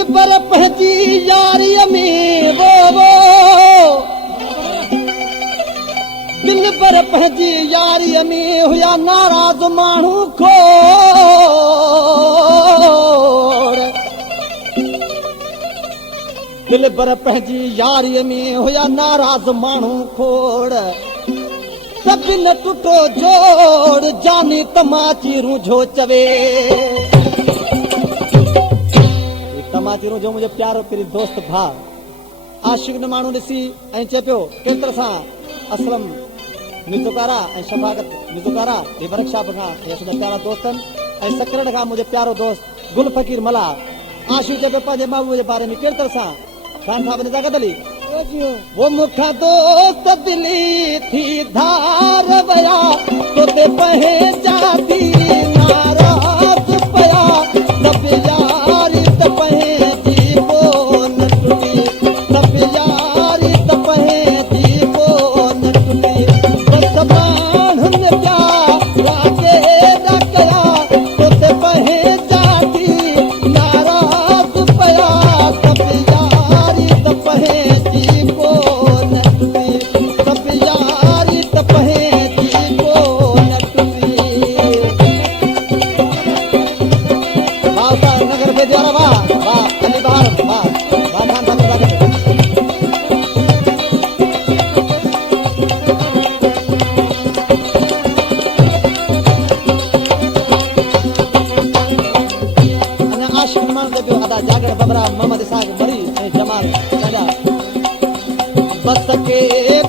दिल पर पंहिंजी यारीअ में दिल पर पंहिंजी यारीअ में हुया नाराज़ माण्हू खोड़ दिल पर पंहिंजी यारीअ में हुया नाराज़ माण्हू खोड़ सभिनि टुटो जोड़ जानी तमाचीरूं जो चवे तमाचीरूं जो मुंहिंजो प्यारो प्यारी दोस्त भाउ आशिक़ माण्हू ॾिसी ऐं चए पियो केतिरे सां असलम मितुकारा ऐं शफाकत मितुकारा हे वर्कशॉप खां हे असांजा प्यारा दोस्त आहिनि ऐं सकरड़ खां मुंहिंजो प्यारो दोस्त गुल फ़कीर मला आशिक़ चए पियो पंहिंजे महबूब जे बारे में केतिरे सां खान साहब ने जागत अली वो मुखा दोस्त दिली थी धार वया तोते पहचाती नाराज पया सब यारी त पहची कोन टुटी सब यारी त पहची कोन टुटी बस माण्हुनि प्यारा के रखया तोते पहचाती नाराज पया सब यारी त पहची कोन टुटी सब यारी त पहची कोन टुटी नगर के द्वारा वाह वाह अली बहार वाह वाह खान साहब आशिक़ मान के अदा जागर बबरा मोहम्मद साहब मरी ऐं जमाल दादा बस के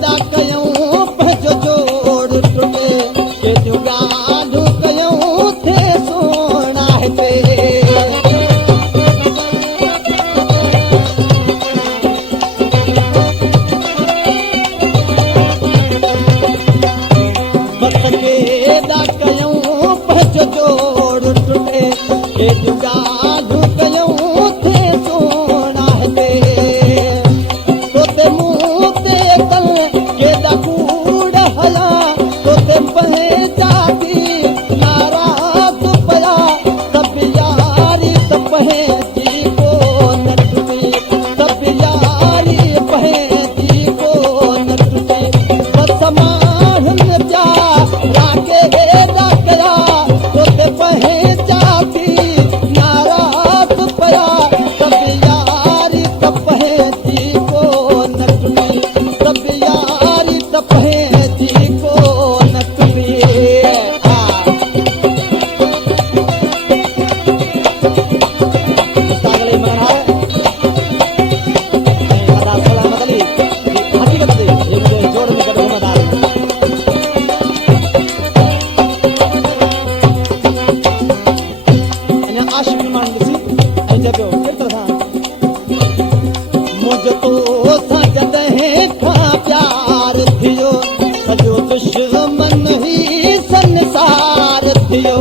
दा कयूं पंहिंजो जोड़ टुटे केतियूं ॻाल्हियूं कयूं थे सोना हिते बस के दा कयूं पंहिंजो जोड़ टुटे केतियूं ॻाल्हियूं कयूं थे सोना हिते तोते मुंहुं ते कल केॾा कूड़ हला तोते पहचाती नाराज़ पया सब यारी त पहची कोन टुटी सब यारी पहची कोन टुटी बस माण्हुनि प्यारा के हेॾा कया तोते पहचाती नाराज़ पया सब यारी त पहची कोन टुटी सब यारी त पहची कोन टुटी मुस्ताक़ अली मनहार अदा सलामत अली हकीकत ते मुंहिंजे जोड़ में गॾु घुमंदा इन आशिक़ माण्हू ॾिसी ऐं चए पियो केतिरे सां मुंहिंजो तो सां जॾहिं खां प्यार थियो सॼो दुश्मन ही संसार थियो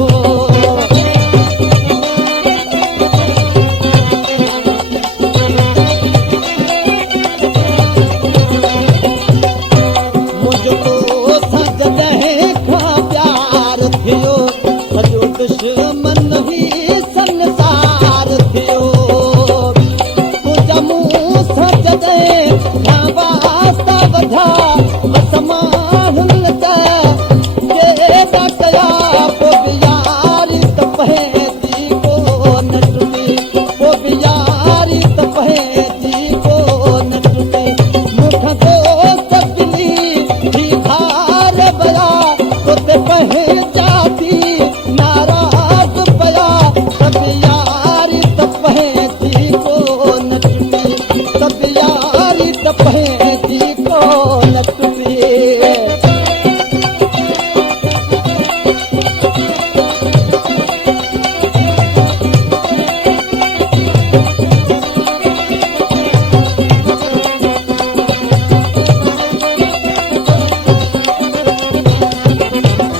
मुंहिंजो तो सां जॾहिं खां प्यार थियो सॼो दुश्मन ही संसार थियो तुंहिंजा मुंहुं सां जॾहिं खां वास्ता वधा बस माण्हुनि त केॾा कया पोइ बि यारी त पहची कोन टुटी पोइ बि यारी त पहची कोन टुटी मुखां दोस्त दिली थी धार वया तोते पहचाती नाराज़ पया सब यारी त पहची कोन टुटी सब यारी त पहची कोन टुटी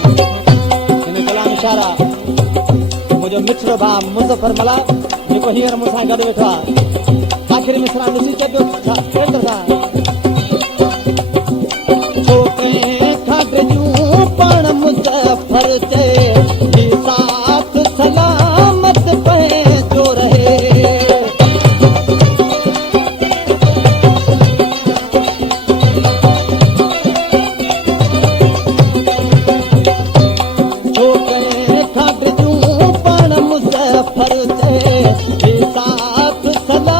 इन कलाम इशारा मुंहिंजो मिठड़ो भाउ मुज़फ़र मला जेको हींअर मूंसां गॾु वेठो आहे आख़िरी मिसरा ॾिसी चए पियो केतिरे सां छोकिरे खां गॾियूं पाण मुज़फ़र चए ही साथ सलामत पंहिंजो रहे सदा